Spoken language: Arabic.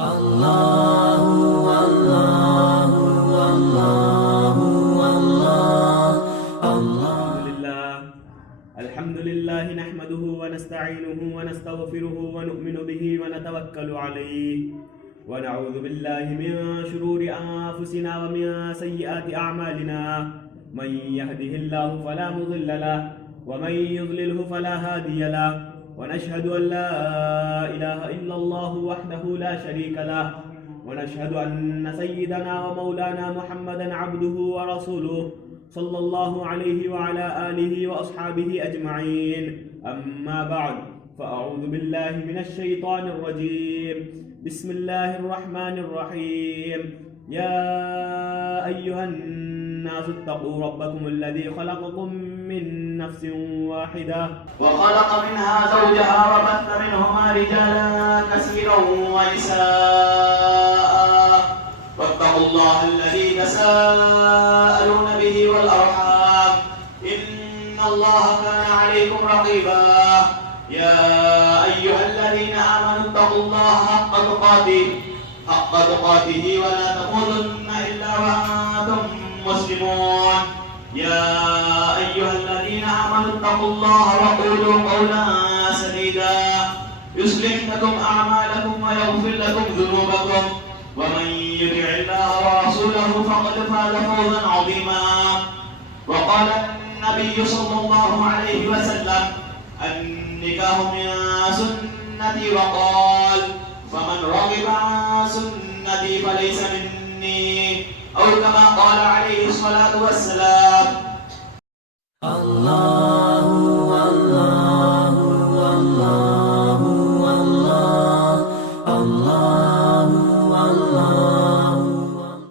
الله الله الله الله الله. الحمد لله نحمده ونستعينه ونستغفره ونؤمن به ونتوكل عليه ونعوذ بالله من شرور أنفسنا ومن سيئات أعمالنا. من يهده الله فلا مضل له ومن يضلله فلا هادي له، ونشهد أن لا إله إلا الله وحده لا شريك له، ونشهد أن سيدنا ومولانا محمدا عبده ورسوله صلى الله عليه وعلى آله وأصحابه أجمعين. أما بعد، فأعوذ بالله من الشيطان الرجيم. بسم الله الرحمن الرحيم. يا أيها الناس اتقوا ربكم الذي خلقكم من نفس واحدة وخلق منها زوجها وبث منهما رجالا كثيرا ونساء، واتقوا الله الذي تساءلون به والأرحام، إن الله كان عليكم رقيبا. يا أيها الذين آمنوا اتقوا الله حق تقاته ولا تموتن إلا وأنتم مسلمون. يا أيها الذين آمنوا اتقوا الله وقولوا قولا سديدا يصلح لكم أعمالكم ويغفر لكم ذنوبكم، ومن يطع الله ورسوله فقد فاز فوزا عظيما. وقال النبي صلى الله عليه وسلم: النكاح من سنتي، وقال: فمن رغب عن سنتي فليس مني، أو كما قال عليه الصلاة والسلام. الله الله الله الله الله.